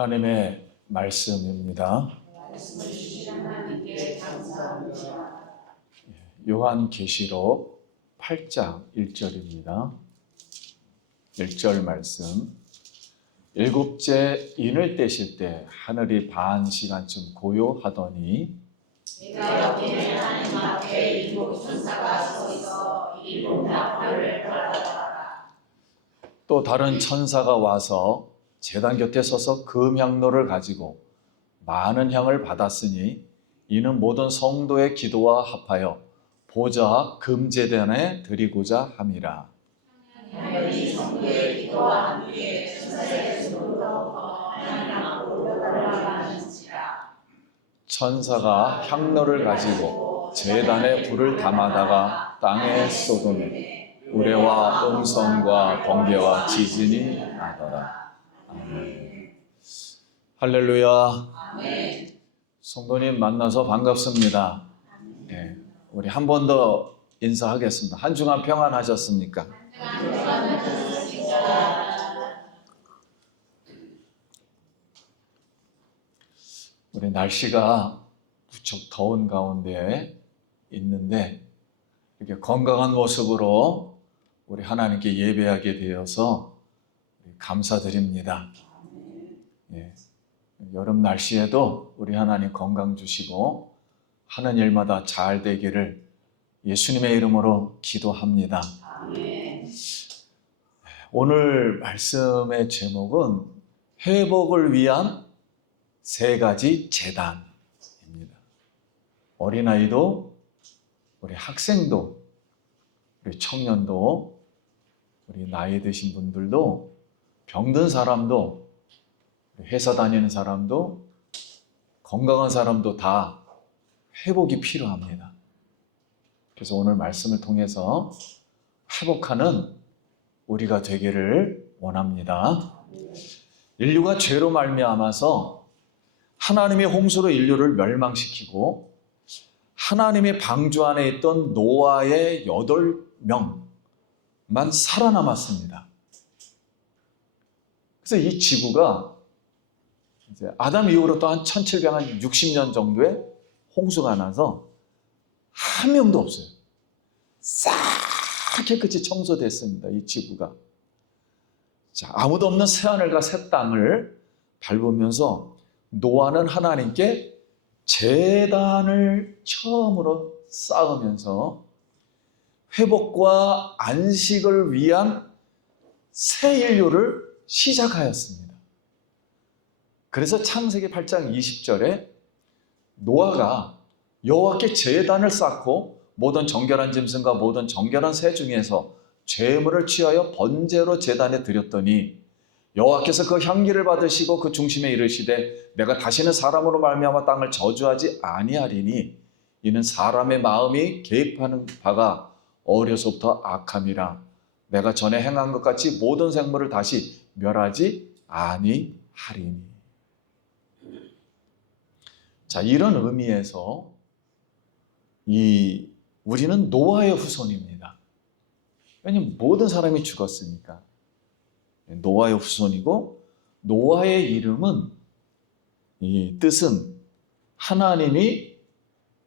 하나님의 말씀입니다. 말씀을 주신 하나님께 감사합니다. 요한계시록 8장 1절입니다. 1절 말씀. 일곱째 인을 떼실 때 하늘이 반 시간쯤 고요하더니 내가 여기는 하나님 앞에 일곱 천사가 서 있어 일곱 나팔을 받아라. 또 다른 천사가 와서 제단 곁에 서서 금향로를 가지고 많은 향을 받았으니 이는 모든 성도의 기도와 합하여 보좌 앞 금제단에 드리고자 함이라. 하나님이 성도의 기도와 함께 천사의 손으로 하나님 앞으로 올라가는지라. 천사가 향로를 가지고 제단에 불을 담아다가 땅에 쏟으니 우레와 음성과 번개와 지진이 나더라. 아멘. 할렐루야. 아멘. 성도님 만나서 반갑습니다. 네, 우리 한 번 더 인사하겠습니다. 한 주간 평안하셨습니까? 우리 날씨가 무척 더운 가운데 있는데 이렇게 건강한 모습으로 우리 하나님께 예배하게 되어서 감사드립니다. 예, 여름 날씨에도 우리 하나님 건강 주시고 하는 일마다 잘 되기를 예수님의 이름으로 기도합니다. 아멘. 오늘 말씀의 제목은 회복을 위한 세 가지 제단입니다. 어린아이도, 우리 학생도, 우리 청년도, 우리 나이 드신 분들도, 병든 사람도, 회사 다니는 사람도, 건강한 사람도 다 회복이 필요합니다. 그래서 오늘 말씀을 통해서 회복하는 우리가 되기를 원합니다. 인류가 죄로 말미암아서 하나님의 홍수로 인류를 멸망시키고 하나님의 방주 안에 있던 노아의 8명만 살아남았습니다. 그래서 이 지구가 이제 아담 이후로 또 한 1760년 정도의 홍수가 나서 한 명도 없어요. 싹 깨끗이 청소됐습니다. 이 지구가. 자, 아무도 없는 새하늘과 새 땅을 밟으면서 노아는 하나님께 제단을 처음으로 쌓으면서 회복과 안식을 위한 새 인류를 시작하였습니다. 그래서 창세기 8장 20절에 노아가 여호와께 제단을 쌓고 모든 정결한 짐승과 모든 정결한 새 중에서 제물을 취하여 번제로 제단에 드렸더니 여호와께서 그 향기를 받으시고 그 중심에 이르시되 내가 다시는 사람으로 말미암아 땅을 저주하지 아니하리니 이는 사람의 마음이 개입하는 바가 어려서부터 악함이라. 내가 전에 행한 것 같이 모든 생물을 다시 멸하지 아니하리니. 자, 이런 의미에서 우리는 노아의 후손입니다. 왜냐하면 모든 사람이 죽었으니까. 노아의 후손이고 노아의 이름은 이 뜻은 하나님이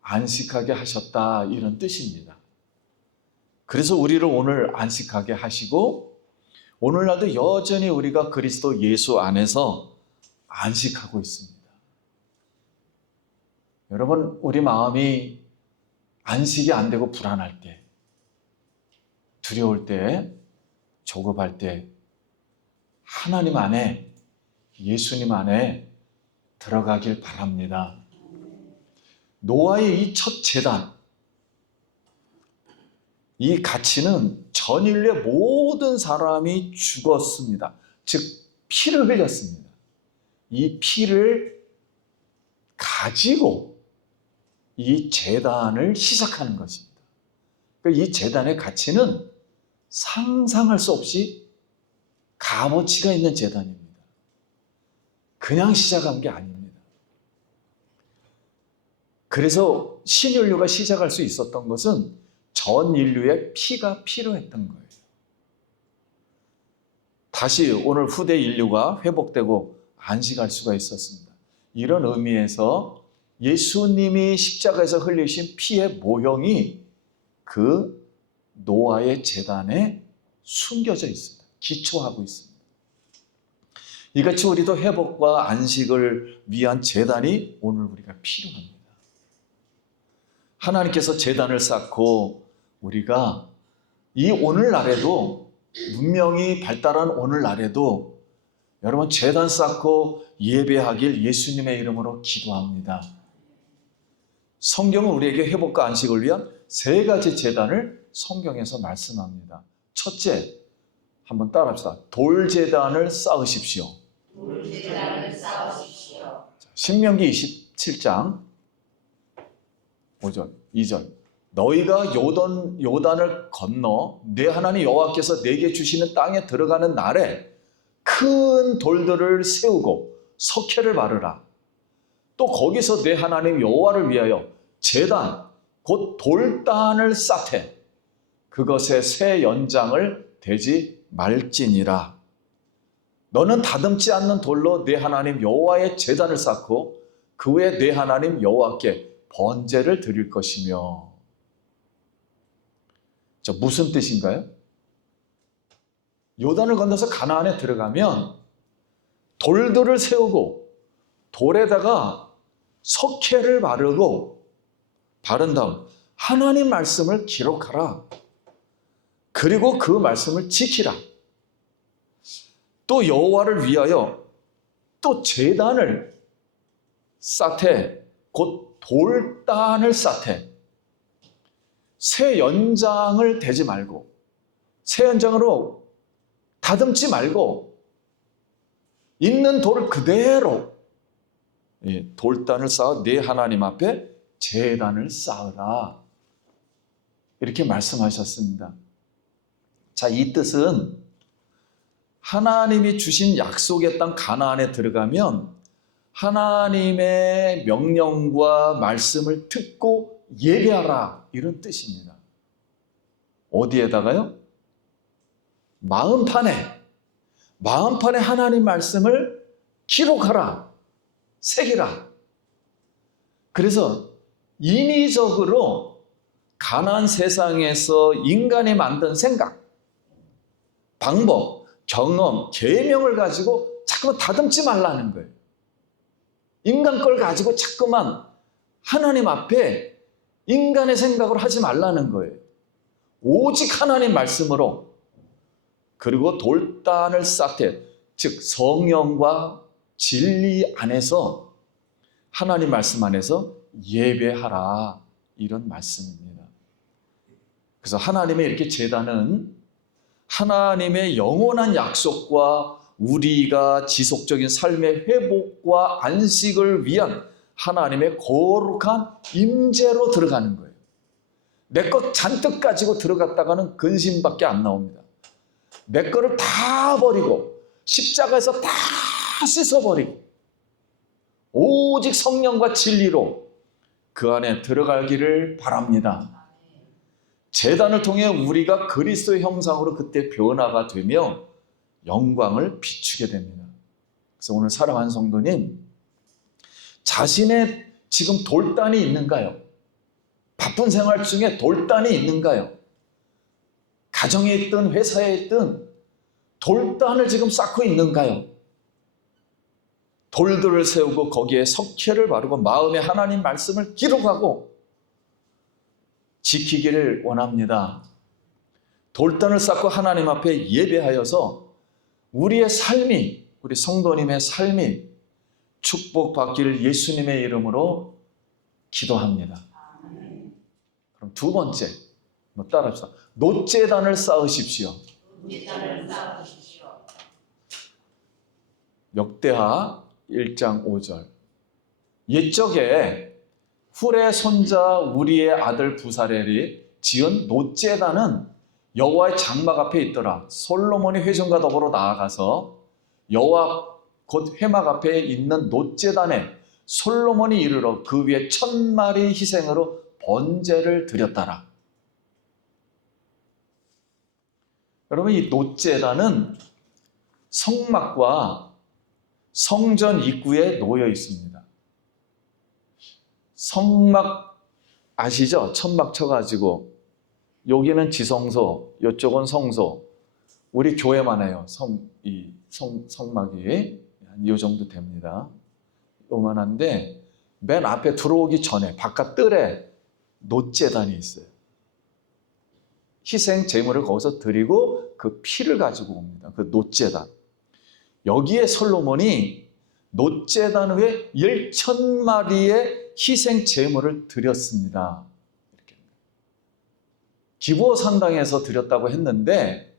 안식하게 하셨다 이런 뜻입니다. 그래서 우리를 오늘 안식하게 하시고 오늘날도 여전히 우리가 그리스도 예수 안에서 안식하고 있습니다. 여러분, 우리 마음이 안식이 안 되고 불안할 때, 두려울 때, 조급할 때 하나님 안에, 예수님 안에 들어가길 바랍니다. 노아의 이 첫 제단, 이 가치는 전 인류의 모든 사람이 죽었습니다. 즉 피를 흘렸습니다. 이 피를 가지고 이 제단을 시작하는 것입니다. 이 제단의 가치는 상상할 수 없이 값어치가 있는 제단입니다. 그냥 시작한 게 아닙니다. 그래서 신인류가 시작할 수 있었던 것은 전 인류의 피가 필요했던 거예요. 다시 오늘 후대 인류가 회복되고 안식할 수가 있었습니다. 이런 의미에서 예수님이 십자가에서 흘리신 피의 모형이 그 노아의 제단에 숨겨져 있습니다. 기초하고 있습니다. 이같이 우리도 회복과 안식을 위한 제단이 오늘 우리가 필요합니다. 하나님께서 제단을 쌓고 우리가 이 오늘날에도 문명이 발달한 오늘날에도 여러분 제단 쌓고 예배하길 예수님의 이름으로 기도합니다. 성경은 우리에게 회복과 안식을 위한 3가지 제단을 성경에서 말씀합니다. 첫째, 한번 따라합시다. 돌제단을 쌓으십시오. 돌제단을 쌓으십시오. 신명기 27장 5절, 2절. 너희가 요단을 건너 내 하나님 여호와께서 내게 주시는 땅에 들어가는 날에 큰 돌들을 세우고 석회를 바르라. 또 거기서 내 하나님 여호와를 위하여 제단 곧 돌단을 쌓되 그것에 새 연장을 대지 말지니라. 너는 다듬지 않는 돌로 내 하나님 여호와의 제단을 쌓고 그 후에 내 하나님 여호와께 번제를 드릴 것이며. 자, 무슨 뜻인가요? 요단을 건너서 가나안에 들어가면 돌들을 세우고 돌에다가 석회를 바른 다음 하나님 말씀을 기록하라. 그리고 그 말씀을 지키라. 또 여호와를 위하여 또 제단을 쌓되 곧 돌단을 쌓되 새 연장을 대지 말고 새 연장으로 다듬지 말고 있는 돌을 그대로 돌단을 쌓아 내 하나님 앞에 제단을 쌓으라. 이렇게 말씀하셨습니다. 자, 이 뜻은 하나님이 주신 약속의 땅 가나안에 들어가면 하나님의 명령과 말씀을 듣고 예배하라, 이런 뜻입니다. 어디에다가요? 마음판에 하나님 말씀을 기록하라, 새기라. 그래서 인위적으로 가나안 세상에서 인간이 만든 생각, 방법, 경험, 계명을 가지고 자꾸만 다듬지 말라는 거예요. 인간 걸 가지고 자꾸만 하나님 앞에 인간의 생각을 하지 말라는 거예요. 오직 하나님 말씀으로, 그리고 돌단을 쌓되, 즉 성령과 진리 안에서, 하나님 말씀 안에서 예배하라, 이런 말씀입니다. 그래서 하나님의 이렇게 제단은 하나님의 영원한 약속과 우리가 지속적인 삶의 회복과 안식을 위한 하나님의 거룩한 임재로 들어가는 거예요. 내 것 잔뜩 가지고 들어갔다가는 근심밖에 안 나옵니다. 내 거를 다 버리고 십자가에서 다 씻어버리고 오직 성령과 진리로 그 안에 들어가기를 바랍니다. 제단을 통해 우리가 그리스도의 형상으로 그때 변화가 되며 영광을 비추게 됩니다. 그래서 오늘 사랑하는 성도님, 자신의 지금 돌단이 있는가요? 바쁜 생활 중에 돌단이 있는가요? 가정에 있든 회사에 있든 돌단을 지금 쌓고 있는가요? 돌들을 세우고 거기에 석회를 바르고 마음에 하나님 말씀을 기록하고 지키기를 원합니다. 돌단을 쌓고 하나님 앞에 예배하여서 우리의 삶이, 우리 성도님의 삶이 축복받기를 예수님의 이름으로 기도합니다. 그럼 두 번째, 따라합시다. 놋제단을 쌓으십시오. 역대하 1장 5절. 옛적에 훌의 손자 우리의 아들 부사렐이 지은 놋제단은 여호와의 장막 앞에 있더라. 솔로몬이 회중과 더불어 나아가서 여호와 곧 회막 앞에 있는 놋제단에 솔로몬이 이르러 그 위에 1000마리 희생으로 번제를 드렸더라. 여러분, 이 놋제단은 성막과 성전 입구에 놓여 있습니다. 성막 아시죠? 천막 쳐가지고 여기는 지성소, 이쪽은 성소. 우리 교회만 해요. 성막이 한 이 정도 됩니다. 요만한데 맨 앞에 들어오기 전에 바깥 뜰에 놋제단이 있어요. 희생 제물을 거기서 드리고 그 피를 가지고 옵니다. 그 놋제단. 여기에 솔로몬이 놋제단 위에 1,000마리의 희생 제물을 드렸습니다. 이렇게. 기브어 산당에서 드렸다고 했는데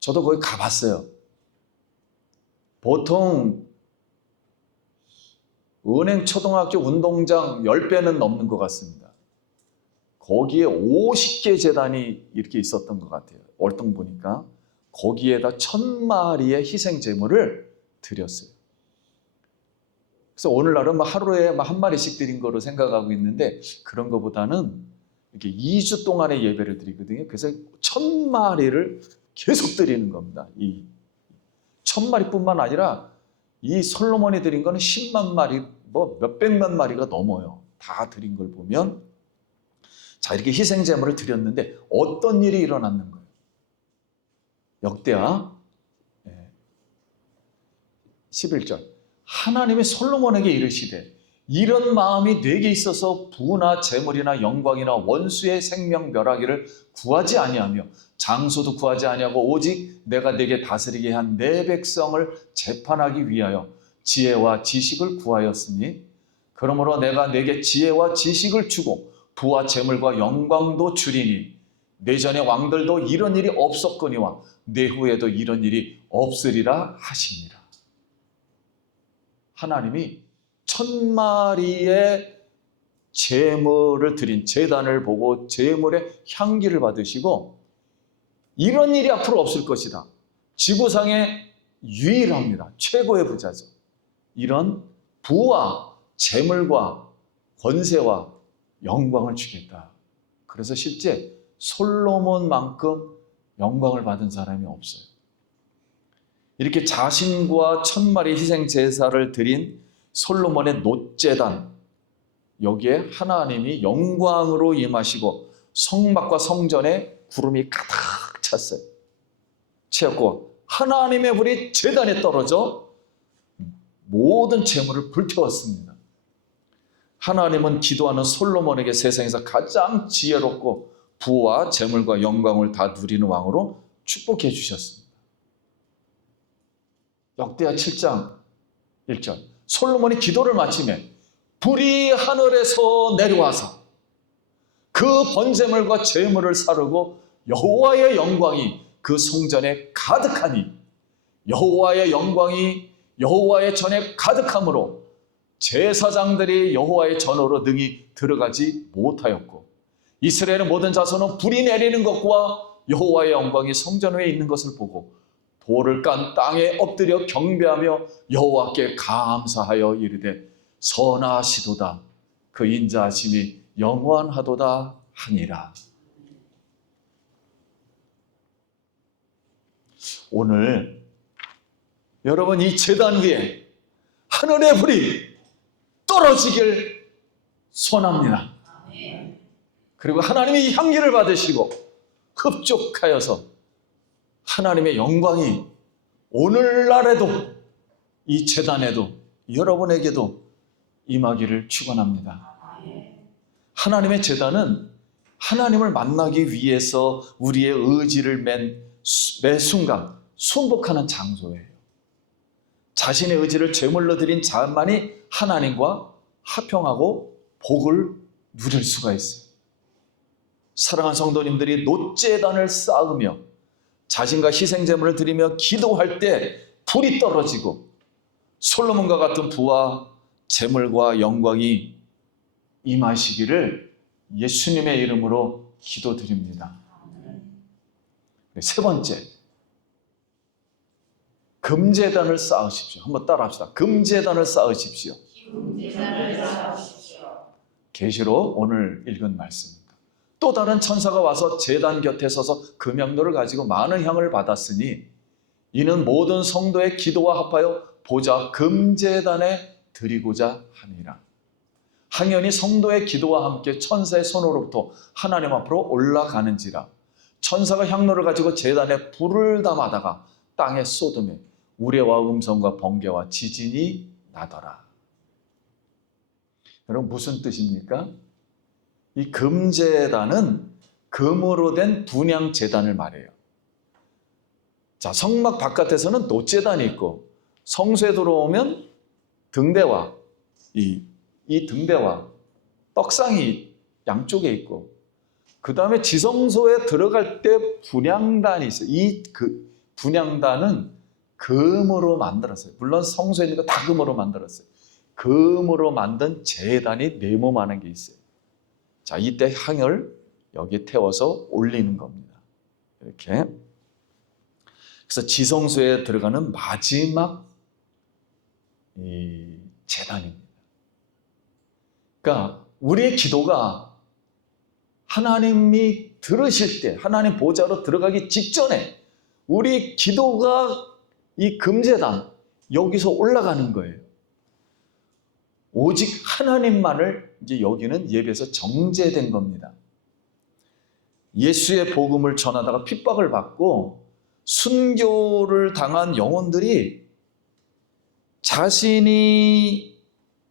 저도 거기 가봤어요. 보통 은행 초등학교 운동장 10배는 넘는 것 같습니다. 거기에 50개 제단이 이렇게 있었던 것 같아요. 얼뚱 보니까. 거기에다 1,000마리의 희생 제물을 드렸어요. 그래서 오늘날은 하루에 한 마리씩 드린 거로 생각하고 있는데 그런 것보다는 이렇게 2주 동안의 예배를 드리거든요. 그래서 1,000마리를 계속 드리는 겁니다. 이 1,000마리뿐만 아니라 이 솔로몬이 드린 거는 10만 마리, 몇백만 마리가 넘어요. 다 드린 걸 보면. 자, 이렇게 희생 제물을 드렸는데 어떤 일이 일어났는 거예요? 역대하 11절. 하나님이 솔로몬에게 이르시되 이런 마음이 네게 있어서 부나 재물이나 영광이나 원수의 생명 멸하기를 구하지 아니하며 장소도 구하지 아니하고 오직 내가 네게 다스리게 한 내 백성을 재판하기 위하여 지혜와 지식을 구하였으니 그러므로 내가 네게 지혜와 지식을 주고 부와 재물과 영광도 주리니 내 전의 왕들도 이런 일이 없었거니와 내 후에도 이런 일이 없으리라 하시니라. 하나님이 1,000마리의 제물을 드린 제단을 보고 제물의 향기를 받으시고 이런 일이 앞으로 없을 것이다. 지구상에 유일합니다. 최고의 부자죠. 이런 부와 재물과 권세와 영광을 주겠다. 그래서 실제 솔로몬만큼 영광을 받은 사람이 없어요. 이렇게 자신과 1,000마리 희생 제사를 드린 솔로몬의 놋제단, 여기에 하나님이 영광으로 임하시고 성막과 성전에 구름이 가득 찼어요. 채웠고 하나님의 불이 제단에 떨어져 모든 재물을 불태웠습니다. 하나님은 기도하는 솔로몬에게 세상에서 가장 지혜롭고 부와 재물과 영광을 다 누리는 왕으로 축복해 주셨습니다. 역대하 7장 1절. 솔로몬이 기도를 마치매 불이 하늘에서 내려와서 그 번제물과 제물을 사르고 여호와의 영광이 그 성전에 가득하니 여호와의 영광이 여호와의 전에 가득함으로 제사장들이 여호와의 전으로 능히 들어가지 못하였고 이스라엘의 모든 자손은 불이 내리는 것과 여호와의 영광이 성전 위에 있는 것을 보고 돌을 깐 땅에 엎드려 경배하며 여호와께 감사하여 이르되 선하시도다 그 인자하심이 영원하도다 하니라. 오늘 여러분 이 제단 위에 하늘의 불이 떨어지길 소원합니다. 그리고 하나님이 이 향기를 받으시고 흡족하여서 하나님의 영광이 오늘날에도 이 제단에도 여러분에게도 임하기를 축원합니다. 하나님의 제단은 하나님을 만나기 위해서 우리의 의지를 매 순간 순복하는 장소예요. 자신의 의지를 제물로 드린 자만이 하나님과 화평하고 복을 누릴 수가 있어요. 사랑하는 성도님들이 놋제단을 쌓으며 자신과 희생제물을 드리며 기도할 때 불이 떨어지고 솔로몬과 같은 부와 재물과 영광이 임하시기를 예수님의 이름으로 기도드립니다. 세 번째, 금제단을 쌓으십시오. 한번 따라합시다. 금제단을 쌓으십시오. 계시록 오늘 읽은 말씀입니다. 또 다른 천사가 와서 제단 곁에 서서 금향로를 가지고 많은 향을 받았으니 이는 모든 성도의 기도와 합하여 보좌 금제단에 드리고자 함이라. 항연히 성도의 기도와 함께 천사의 손으로부터 하나님 앞으로 올라가는지라. 천사가 향로를 가지고 제단에 불을 담아다가 땅에 쏟으며 우레와 음성과 번개와 지진이 나더라. 여러분, 무슨 뜻입니까? 이 금제단은 금으로 된 분향제단을 말해요. 자, 성막 바깥에서는 놋제단이 있고, 성소에 들어오면 등대와 이 등대와 떡상이 양쪽에 있고, 그 다음에 지성소에 들어갈 때 분향단이 있어요. 분향단은 금으로 만들었어요. 물론 성소에 있는 거 다 금으로 만들었어요. 금으로 만든 제단이 네모만한 게 있어요. 자, 이때 향을 여기에 태워서 올리는 겁니다. 이렇게. 그래서 지성소에 들어가는 마지막 이 제단입니다. 그러니까 우리의 기도가 하나님이 들으실 때, 하나님 보좌로 들어가기 직전에 우리 기도가 이 금제단 여기서 올라가는 거예요. 오직 하나님만을 이제 여기는 예배에서 정죄된 겁니다. 예수의 복음을 전하다가 핍박을 받고 순교를 당한 영혼들이 자신이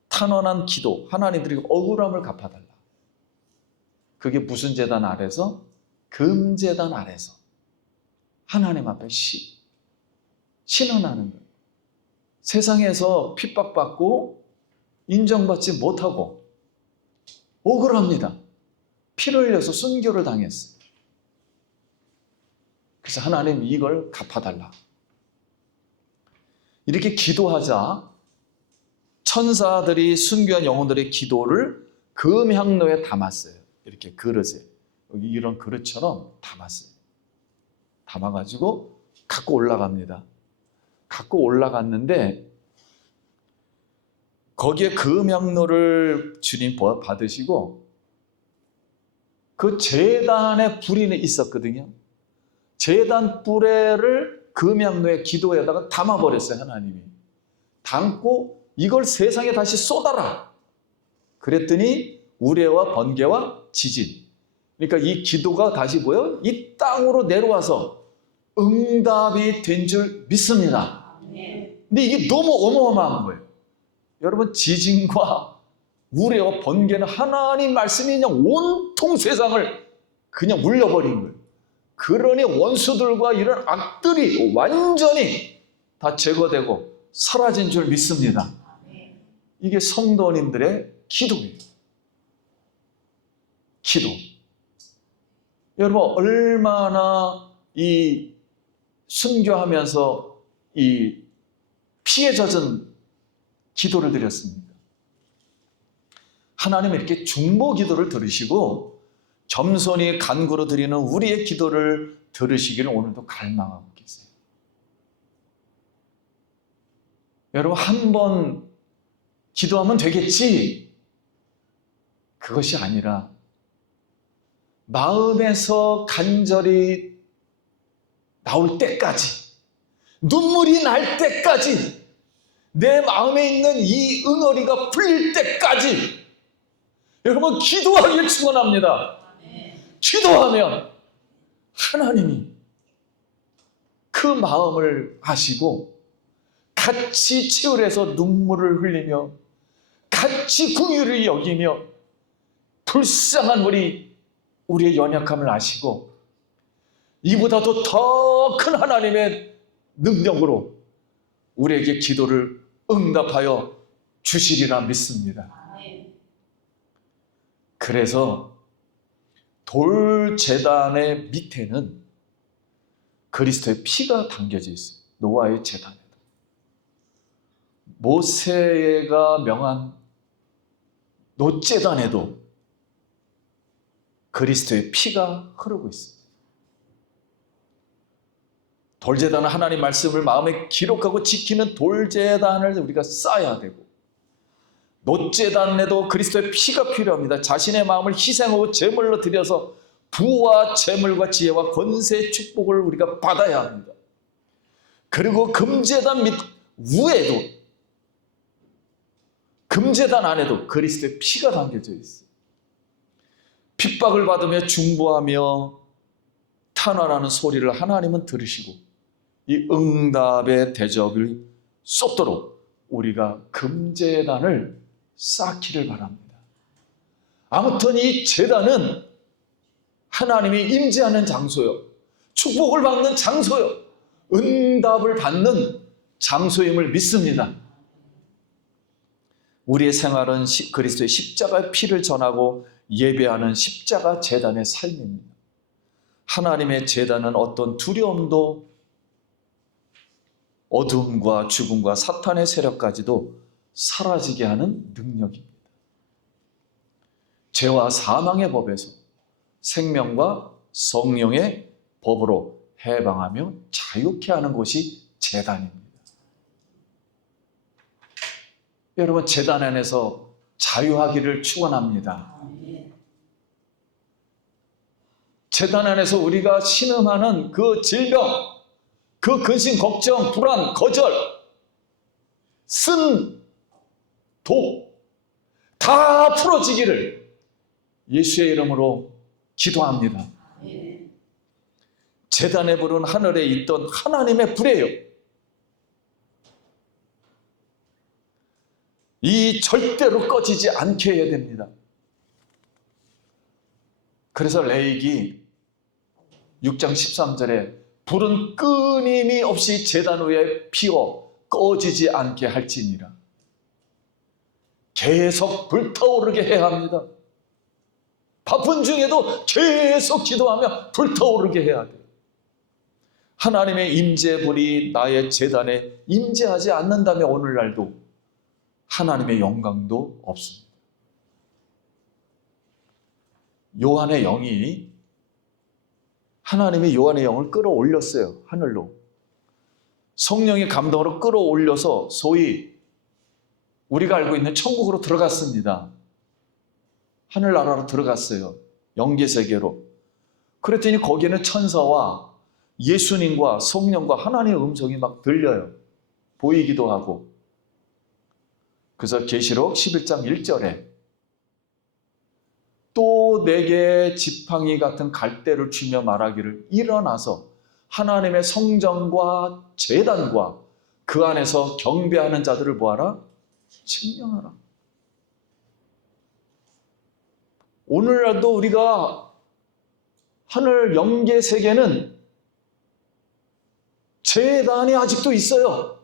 탄원한 기도, 하나님들이 억울함을 갚아달라. 그게 무슨 제단 아래서? 금제단 아래서 하나님 앞에 신원하는 거예요. 세상에서 핍박받고 인정받지 못하고 억울합니다. 피를 흘려서 순교를 당했어요. 그래서 하나님 이걸 갚아달라. 이렇게 기도하자 천사들이 순교한 영혼들의 기도를 금향로에 담았어요. 이렇게 그릇에, 이런 그릇처럼 담았어요. 담아가지고 갖고 올라갑니다. 갖고 올라갔는데 거기에 금향로를 주님 받으시고 그 제단에 불이 있었거든요. 제단 뿔에를 금향로의 기도에다가 담아버렸어요. 하나님이 담고 이걸 세상에 다시 쏟아라. 그랬더니 우레와 번개와 지진, 그러니까 이 기도가 다시 뭐예요? 이 땅으로 내려와서 응답이 된 줄 믿습니다. 근데 이게 너무 어마어마한 거예요. 여러분, 지진과 우레와 번개는 하나님 말씀이 그냥 온통 세상을 그냥 울려버린 거예요. 그러니 원수들과 이런 악들이 완전히 다 제거되고 사라진 줄 믿습니다. 이게 성도님들의 기도예요. 기도. 여러분, 얼마나 이 순교하면서 이 피에 젖은 기도를 드렸습니다. 하나님은 이렇게 중보 기도를 들으시고 겸손히 간구로 드리는 우리의 기도를 들으시기를 오늘도 갈망하고 계세요. 여러분, 한 번 기도하면 되겠지? 그것이 아니라 마음에서 간절히 나올 때까지, 눈물이 날 때까지, 내 마음에 있는 이 응어리가 풀릴 때까지 여러분 기도하길 축원합니다. 기도하면 하나님이 그 마음을 아시고 같이 치열해서 눈물을 흘리며 같이 긍휼을 여기며 불쌍한 우리의 연약함을 아시고 이보다도 더 큰 하나님의 능력으로 우리에게 기도를 응답하여 주시리라 믿습니다. 그래서 돌제단의 밑에는 그리스도의 피가 담겨져 있어요. 노아의 제단에도. 모세가 명한 놋제단에도 그리스도의 피가 흐르고 있습니다. 돌제단은 하나님 말씀을 마음에 기록하고 지키는 돌제단을 우리가 쌓아야 되고, 놋제단에도 그리스도의 피가 필요합니다. 자신의 마음을 희생하고 제물로 드려서 부와 재물과 지혜와 권세의 축복을 우리가 받아야 합니다. 그리고 금제단 및 위에도, 금제단 안에도 그리스도의 피가 담겨져 있어요. 핍박을 받으며 중보하며 탄원하는 소리를 하나님은 들으시고 이 응답의 대접을 쏟도록 우리가 금제단을 쌓기를 바랍니다. 아무튼 이 제단은 하나님이 임재하는 장소요, 축복을 받는 장소요, 응답을 받는 장소임을 믿습니다. 우리의 생활은 그리스도의 십자가의 피를 전하고 예배하는 십자가 제단의 삶입니다. 하나님의 제단은 어떤 두려움도 어둠과 죽음과 사탄의 세력까지도 사라지게 하는 능력입니다. 죄와 사망의 법에서 생명과 성령의 법으로 해방하며 자유케 하는 곳이 제단입니다. 여러분, 제단 안에서 자유하기를 축원합니다. 제단 안에서 우리가 신음하는 그 질병, 그 근심, 걱정, 불안, 거절, 쓴 독, 다 풀어지기를 예수의 이름으로 기도합니다. 제단의 불은 하늘에 있던 하나님의 불이에요. 이 절대로 꺼지지 않게 해야 됩니다. 그래서 레위기 6장 13절에 불은 끊임없이 제단 위에 피워 꺼지지 않게 할지니라. 계속 불타오르게 해야 합니다. 바쁜 중에도 계속 기도하며 불타오르게 해야 돼요. 하나님의 임재불이 나의 제단에 임재하지 않는다면 오늘날도 하나님의 영광도 없습니다. 요한의 영이, 하나님이 요한의 영을 끌어올렸어요. 하늘로. 성령의 감동으로 끌어올려서 소위 우리가 알고 있는 천국으로 들어갔습니다. 하늘나라로 들어갔어요. 영계세계로. 그랬더니 거기에는 천사와 예수님과 성령과 하나님의 음성이 막 들려요. 보이기도 하고. 그래서 계시록 11장 1절에 또 내게 지팡이 같은 갈대를 쥐며 말하기를 일어나서 하나님의 성전과 제단과 그 안에서 경배하는 자들을 보아라, 측량하라. 오늘날도 우리가 하늘 영계 세계는 제단이 아직도 있어요.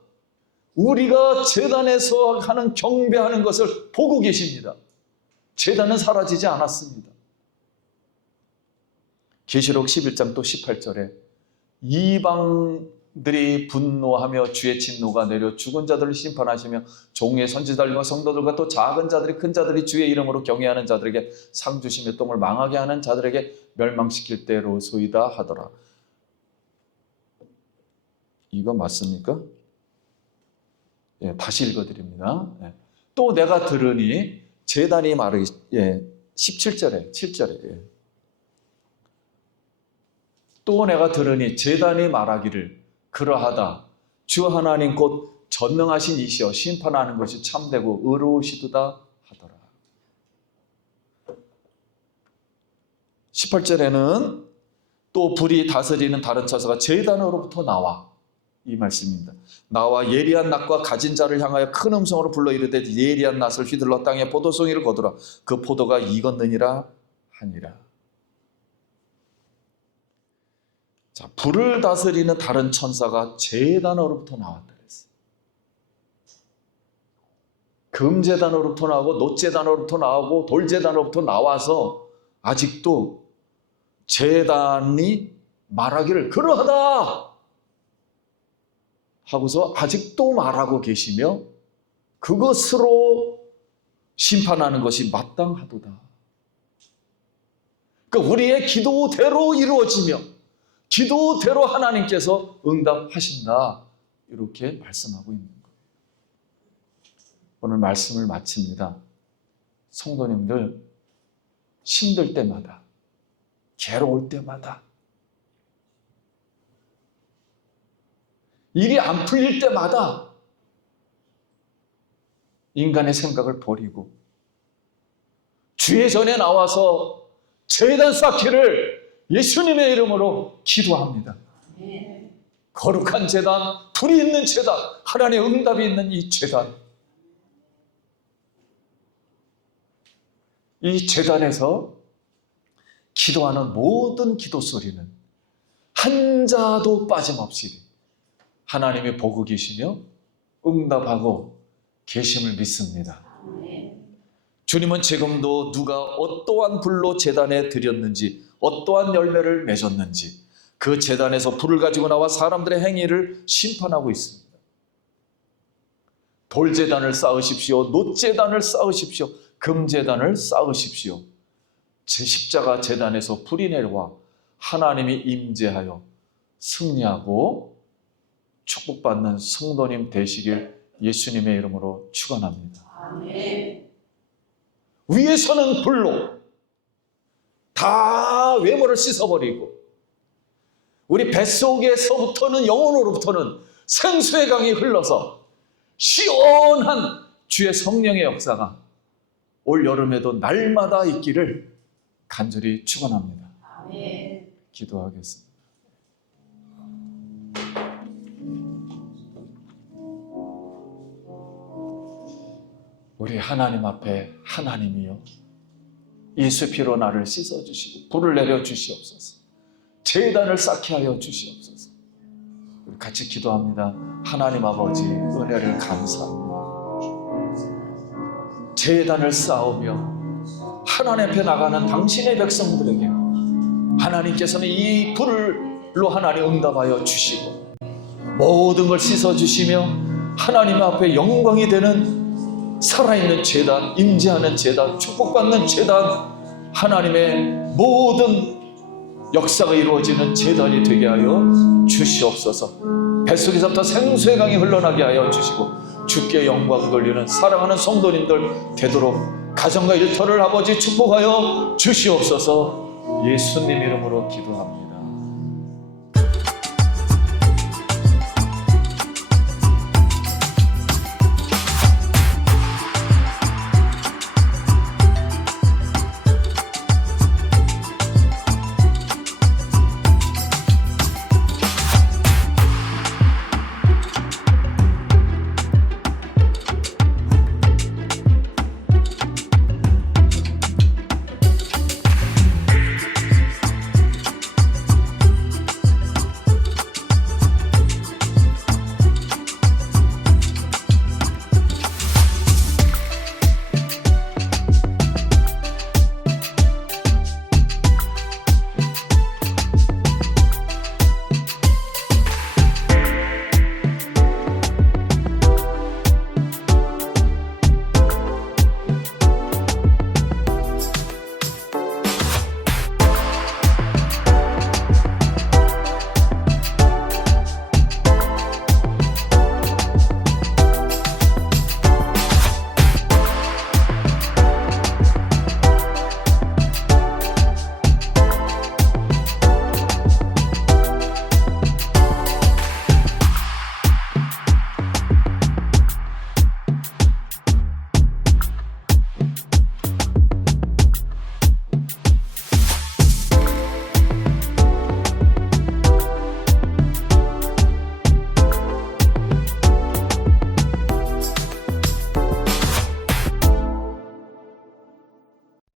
우리가 제단에서 하는 경배하는 것을 보고 계십니다. 제단은 사라지지 않았습니다. 계시록 11장 또 18절에 이방들이 분노하며 주의 진노가 내려 죽은 자들을 심판하시며 종의 선지자들과 성도들과 또 작은 자들이 큰 자들이 주의 이름으로 경외하는 자들에게 상 주시며 똥을 망하게 하는 자들에게 멸망시킬 때로소이다 하더라. 이거 맞습니까? 예, 다시 읽어드립니다. 예. 또 내가 들으니 제단이 말하기, 17절에 7절에 또 내가 들으니 제단이 말하기를 그러하다. 주 하나님 곧 전능하신 이시여 심판하는 것이 참되고 의로우시도다 하더라. 18절에는 또 불이 다스리는 다른 천사가 제단으로부터 나와, 이 말씀입니다. 나와 예리한 낫과 가진 자를 향하여 큰 음성으로 불러 이르되 예리한 낫을 휘둘러 땅에 포도송이를 거두라. 그 포도가 익었느니라 하니라. 자, 불을 다스리는 다른 천사가 제단으로부터 나왔다 그랬어요. 금제단으로부터 나오고 놋제단으로부터 나오고 돌제단으로부터 나와서 제단이 말하기를 그러하다 하고서 아직도 말하고 계시며 그것으로 심판하는 것이 마땅하도다. 그러니까 우리의 기도대로 이루어지며 기도대로 하나님께서 응답하신다, 이렇게 말씀하고 있는 거예요. 오늘 말씀을 마칩니다. 성도님들, 힘들 때마다, 괴로울 때마다, 일이 안 풀릴 때마다 인간의 생각을 버리고 주의 전에 나와서 제단 쌓기를 예수님의 이름으로 기도합니다. 거룩한 제단, 불이 있는 제단, 하나님의 응답이 있는 이 제단. 이 제단에서 기도하는 모든 기도 소리는 한 자도 빠짐없이 하나님이 보고 계시며 응답하고 계심을 믿습니다. 주님은 지금도 누가 어떠한 불로 제단에 드렸는지, 어떠한 열매를 맺었는지 그 제단에서 불을 가지고 나와 사람들의 행위를 심판하고 있습니다. 돌제단을 쌓으십시오. 놋제단을 쌓으십시오. 금제단을 쌓으십시오. 제 십자가 제단에서 불이 내려와 하나님이 임재하여 승리하고 축복받는 성도님 되시길 예수님의 이름으로 축원합니다. 아멘. 위에서는 불로 다 외모를 씻어버리고 우리 뱃속에서부터는 영혼으로부터는 생수의 강이 흘러서 시원한 주의 성령의 역사가 올 여름에도 날마다 있기를 간절히 축원합니다. 아멘. 기도하겠습니다. 우리 하나님 앞에 하나님이여 예수 피로 나를 씻어주시고 불을 내려주시옵소서. 제단을 쌓게 하여 주시옵소서. 우리 같이 기도합니다. 하나님 아버지 은혜를 감사합니다. 제단을 쌓으며 하나님 앞에 나가는 당신의 백성들에게 하나님께서는 이 불로 하나님 응답하여 주시고 모든 걸 씻어주시며 하나님 앞에 영광이 되는 살아있는 제단, 임재하는 제단, 축복받는 제단, 하나님의 모든 역사가 이루어지는 제단이 되게 하여 주시옵소서. 뱃속에서부터 생수의 강이 흘러나게 하여 주시고 주께 영광 돌리는 사랑하는 성도님들 되도록 가정과 일터를 아버지 축복하여 주시옵소서. 예수님 이름으로 기도합니다.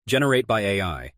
Generate by AI.